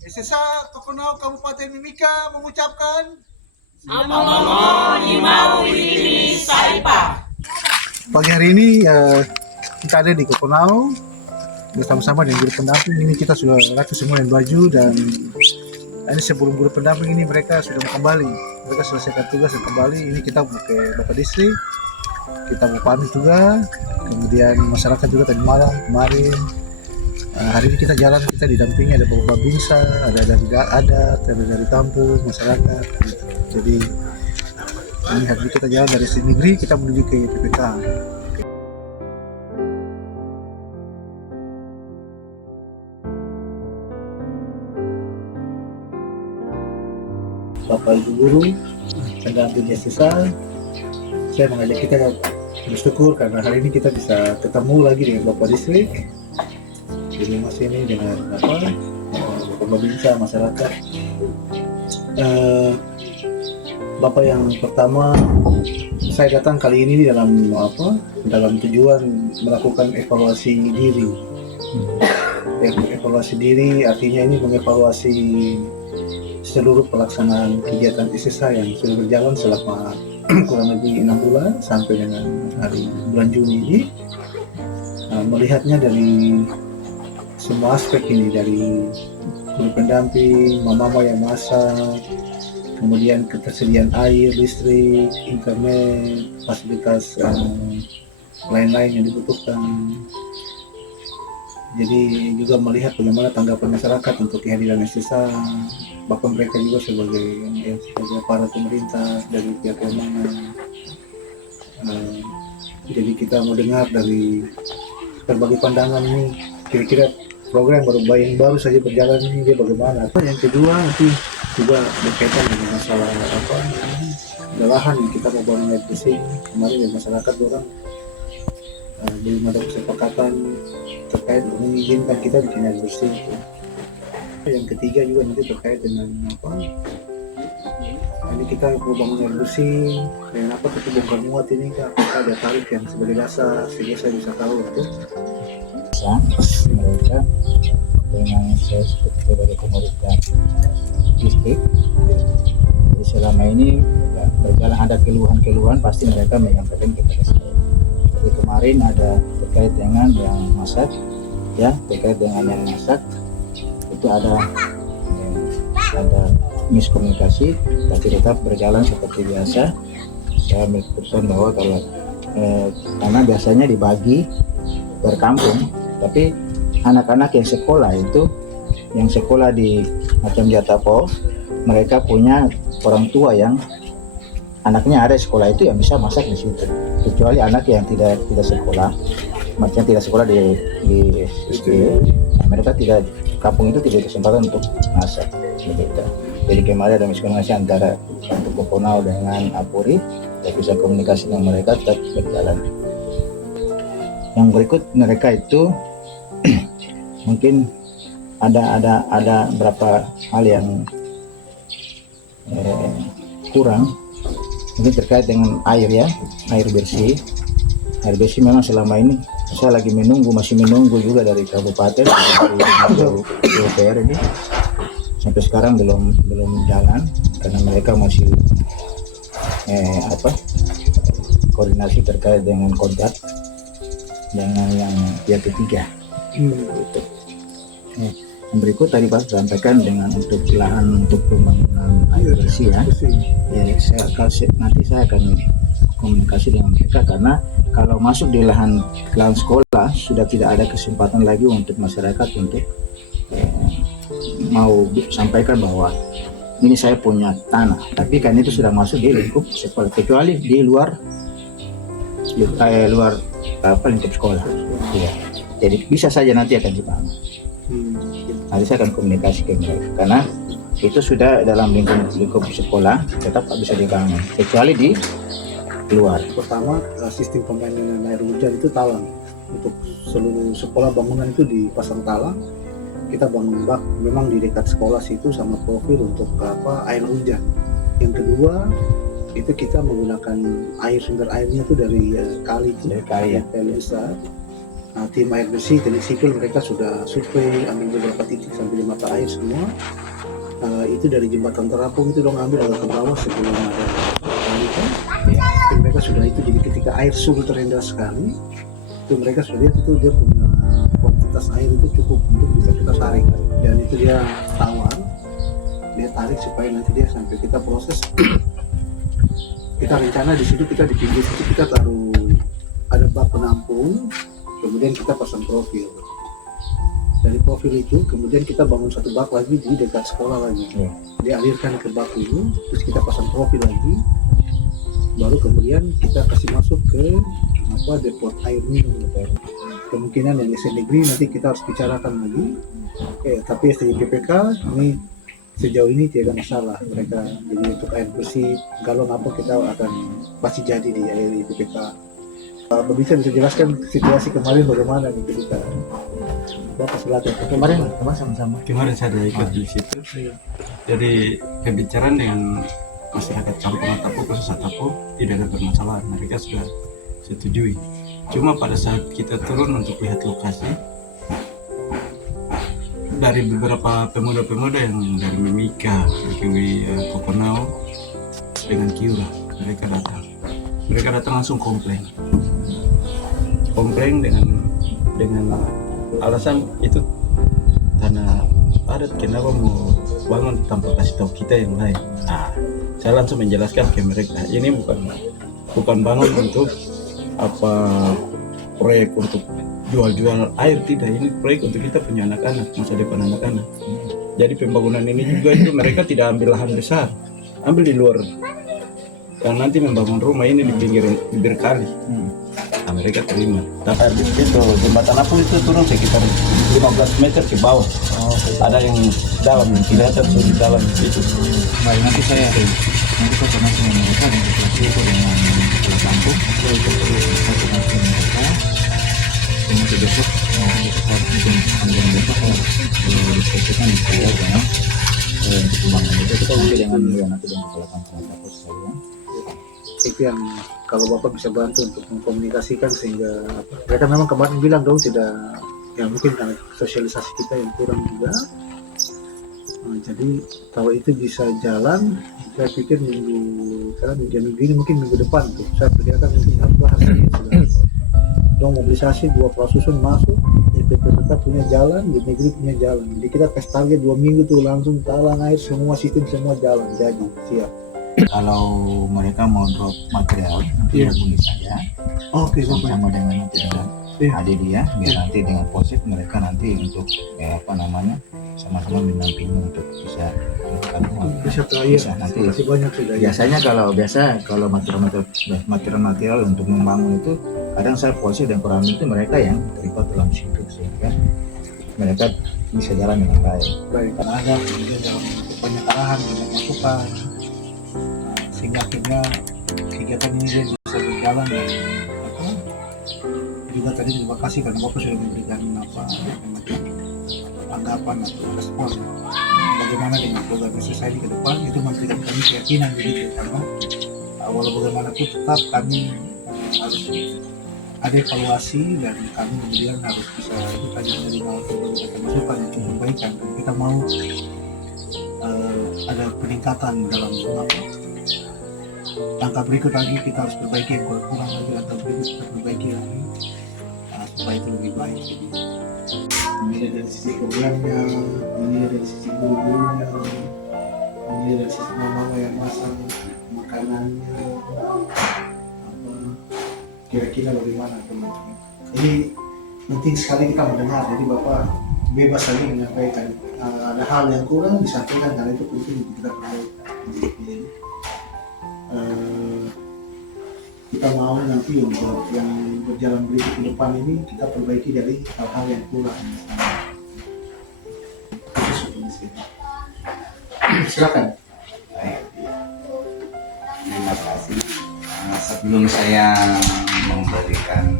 SSA Tokonau Kabupaten Mimika mengucapkan Amomo Himau Ini Saipa. pagi hari ini kita ada di Tokonau bersama-sama dengan guru pendamping. Ini kita sudah rapi semua yang baju, dan ini sebelum guru pendamping ini mereka sudah mau kembali. Mereka selesaikan tugas dan kembali. Ini kita ke Bapak Distrik, kita mau pamit juga. Kemudian masyarakat juga tadi malam kemarin. Hari ini kita jalan, kita didampingi ada Bapak Binsa, ada dari adat, ada dari kampung, masyarakat. Jadi ini hari ini kita jalan dari sini negeri, kita menuju ke PPK. Bapak Ibu Guru, pendamping SSA, saya mengajak kita bersyukur karena hari ini kita bisa ketemu lagi dengan Bapak Distrik di rumah sini dengan Bapak Binsa masyarakat. Bapak yang pertama, saya datang kali ini dalam tujuan melakukan evaluasi diri. Evaluasi diri artinya ini mengevaluasi seluruh pelaksanaan kegiatan SSA yang sudah berjalan selama kurang lebih 6 bulan sampai dengan bulan Juni ini. Melihatnya dari semua aspek ini, dari guru pendamping, mama yang masak, kemudian ketersediaan air, listrik, internet, fasilitas lain-lain yang dibutuhkan. Jadi juga melihat bagaimana tanggapan masyarakat untuk kehadiran SSA, bahkan mereka juga sebagai para pemerintah dari pihak keamanan. Jadi kita mau dengar dari berbagai pandangan ini, kira-kira program yang baru saja berjalan ini dia bagaimana. Yang kedua nanti juga berkaitan dengan masalah lahan yang kita mau bangun air bersih. Kemarin dari masyarakat orang belum ada kesepakatan terkait mengizinkan kita bikin air bersih. Yang ketiga juga nanti terkait dengan ini kita mau bangun air bersih dan tapi bongkar muat ini kan ada tarif yang sebagai dasar sehingga saya bisa tahu itu. Mereka dengan saya sebagai komoditas listrik. Jadi selama ini berjalan ada keluhan-keluhan, pasti mereka menyampaikan kepada saya. Jadi kemarin ada terkait dengan yang masak, terkait dengan yang masak itu ada miskomunikasi, tapi tetap berjalan seperti biasa. Saya berpesan bahwa kalau karena biasanya dibagi berkampung, tapi anak-anak yang sekolah di macam Jatapo, mereka punya orang tua yang anaknya ada sekolah itu yang bisa masak di situ. Kecuali anak yang tidak sekolah, macam tidak sekolah di SD, mereka tidak, kampung itu tidak kesempatan untuk masak begitu. Jadi kemarin ada miskomunikasi antara untuk Tokonau dengan Apuri, tapi bisa komunikasi dengan mereka tetap berjalan. Yang berikut mereka itu mungkin ada berapa hal yang kurang, mungkin terkait dengan air bersih. Air bersih memang selama ini saya masih menunggu juga dari kabupaten, dari DPR ini sampai sekarang belum jalan karena mereka masih koordinasi terkait dengan kontrak dengan yang pihak ketiga. Gitu. Yang berikut tadi Pak sampaikan dengan untuk lahan untuk pembangunan air bersih nanti saya akan komunikasi dengan mereka, karena kalau masuk di lahan sekolah sudah tidak ada kesempatan lagi untuk masyarakat untuk mau sampaikan bahwa ini saya punya tanah, tapi kan itu sudah masuk di lingkup sekolah, kecuali di luar lingkup sekolah. Ya. Jadi bisa saja nanti akan dibangun. Nanti saya akan komunikasi ke mereka, karena itu sudah dalam lingkup sekolah tetap bisa dibangun, kecuali di luar. Pertama, sistem pemainan air hujan itu talang. Untuk seluruh sekolah bangunan itu dipasang talang. Kita bangun bak memang di dekat sekolah situ sama profil untuk air hujan. Yang kedua, itu kita menggunakan sumber airnya itu dari kali ya. Besar. Tim air bersih, teknik sipil mereka sudah survei, ambil beberapa titik sampai 5 mata air semua. Itu dari jembatan terapung itu dong ambil agak ke bawah sebelum ada kali kan. Dan mereka sudah itu, jadi ketika air suhu terendah sekali itu mereka sudah lihat itu dia punya kuantitas air itu cukup untuk bisa kita tarik, dan itu dia tawar, dia tarik supaya nanti dia sampai kita proses. Kita rencana di situ, kita di pinggir situ kita taruh ada bak penampung, kemudian kita pasang profil. Dari profil itu kemudian kita bangun satu bak lagi di dekat sekolah lagi, dialirkan ke bak itu, terus kita pasang profil lagi, baru kemudian kita kasih masuk ke depot air minum. Kemungkinan yang SD negeri nanti kita harus bicarakan lagi, tapi SD PPK ini sejauh ini tidak masalah mereka. Jadi untuk air bersih galon apa kita akan pasti jadi di air PPK. Bisa jelaskan situasi kemarin bagaimana nih ketika Bapak selatan Kemarin sama-sama. Kemarin saya ada ikut di situ. Jadi pembicaraan dengan masyarakat kampung Atapu, khusus Atapu, tidak ada permasalahan. Mereka sudah setujui. Cuma pada saat kita turun untuk lihat lokasi, dari beberapa pemuda-pemuda yang dari Mimika, Kiwi, Kokonau, dengan Kiura, mereka datang langsung komplain dengan alasan itu tanah adat, kenapa mau bangun tanpa kasih tahu kita yang lain. Saya langsung menjelaskan ke mereka, ini bukan bangun untuk proyek untuk jual air, tidak, ini proyek untuk kita punya anak-anak, masa depan anak-anak. Jadi pembangunan ini juga itu mereka tidak ambil lahan besar, ambil di luar, yang nanti membangun rumah ini di bibir kali. Mereka terima. Tapi itu jembatan apa itu turun sekitar 15 meter ke bawah. Ada yang dalam, yang tidak ada di dalam itu. Baik, nanti saya koordinasi dengan mereka dan koordinasi itu dengan kampung. Saya koordinasi dengan mereka. Nanti besok kita mungkin besok saya diskusikan di saya dengan untuk pembangunan itu kita nanti dengan nanti dengan kepala kampung Atapu sekalian. Itu yang kalau Bapak bisa bantu untuk mengkomunikasikan sehingga mereka memang kemarin bilang dong tidak, ya mungkin karena sosialisasi kita yang kurang juga. Jadi kalau itu bisa jalan, saya pikir minggu ini mungkin minggu depan tuh saya perkirakan mungkin hasilnya sudah dong mobilisasi 2 prasusun masuk, PPK punya jalan, di negeri punya jalan. Jadi kita tes target 2 minggu tuh langsung talang air semua sistem semua jalan, jadi siap. Kalau mereka mau drop material nanti hubungi saya. Oke, sama dengan nanti dengan adik dia, biar nanti dengan positif mereka nanti untuk sama-sama mendampingi untuk bisa nanti. Masih banyak sudah. Biasanya kalau material untuk membangun itu kadang saya positif dan kurang itu mereka yang terlibat dalam situ sehingga mereka bisa jalan dengan baik. Karena ada kemudian dalam banyak arahan, banyak masukan, sehingga akhirnya kegiatan ini dia bisa berjalan. Dan juga tadi terima kasih karena Bapak sudah memberikan tanggapan atau respon bagaimana dengan program SSID ke depan. Itu memberikan kami keyakinan begitu, karena walau bagaimanapun tetap kami harus ada evaluasi dan kami kemudian harus bisa tadi menerima masukan untuk perbaikan, dan kita mau ada peningkatan dalam langkah berikut lagi. Kita harus perbaiki yang kurang lagi, langkah berikut kita perbaiki lagi supaya itu lebih baik. Ini dari sisi programnya, ini dari sisi guru-gurunya, ini dari sisi mama yang masak makanannya, kira-kira bagaimana teman-teman. Ini penting sekali kita mendengar, jadi Bapak bebas lagi menyampaikan. Ada hal yang kurang disampaikan, karena itu penting kita perbaiki. Kita mau nanti yang berjalan berikut ke depan ini kita perbaiki dari hal-hal yang kurang. Silakan. Baik. Terima kasih. Sebelum saya memberikan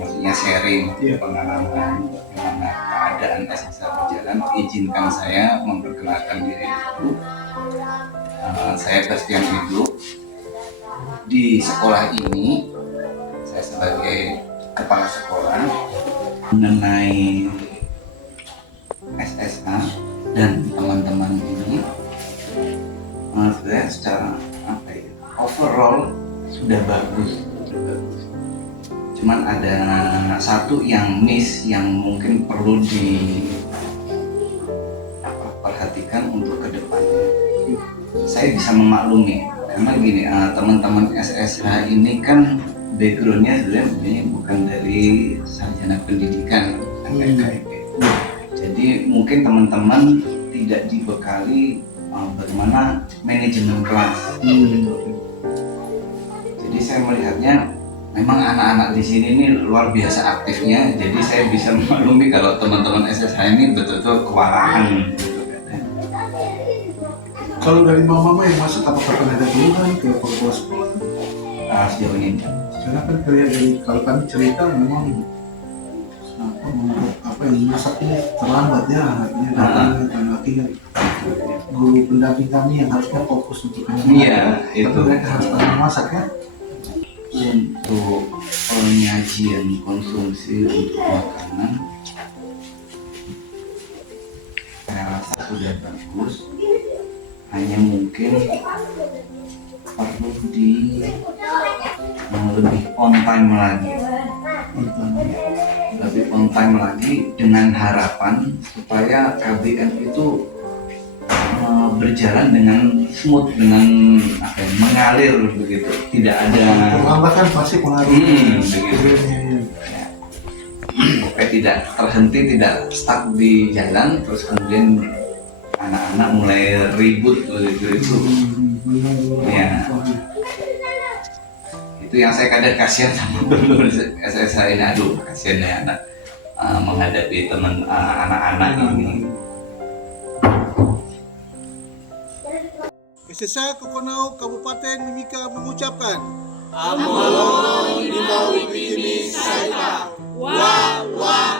maksudnya sharing pengalaman bagaimana keadaan SSA berjalan, izinkan saya memperkenalkan diri dulu. Saya Bastian Hidup. Di sekolah ini saya sebagai kepala sekolah mengenai sesuatu yang miss yang mungkin perlu diperhatikan untuk kedepannya. Saya bisa memaklumi karena gini, teman-teman SSH ini kan backgroundnya sebenarnya bukan dari sarjana pendidikan FKIP. Jadi mungkin teman-teman tidak dibekali bagaimana manajemen kelas. Jadi saya melihatnya memang anak-anak di sini ini luar biasa aktifnya. Jadi saya bisa memaklumi kalau teman-teman SSH ini betul-betul kewalahan. Kalau dari mama yang masuk, apakah pernah ada keluhan ke kepala sekolah? Sejauh ini. Karena kan kalian dari kalau kami cerita memang apa yang masak ini terlambat ya, ini datang dan akhirnya guru pendamping kami yang harusnya fokus untuk Iya, itu. tapi mereka harus tahu masak ya. Untuk penyajian konsumsi untuk makanan, saya rasa sudah bagus. Hanya mungkin perlu lebih on time lagi, lebih on time lagi dengan harapan supaya KBM itu berjalan dengan smooth, dengan mengalir begitu, tidak ada Perlambatan pasti pengaruh. begitu. Supaya tidak terhenti, tidak stuck di jalan, terus kemudian anak-anak mulai ribut begitu. Ya. Itu yang saya kadang kasihan sama guru SSH ini, aduh kasihan ya anak menghadapi teman anak-anak ini. SSH Kokonau Kabupaten Mimika mengucapkan Amalo Limau Wikimi Saipa. Wah, wah.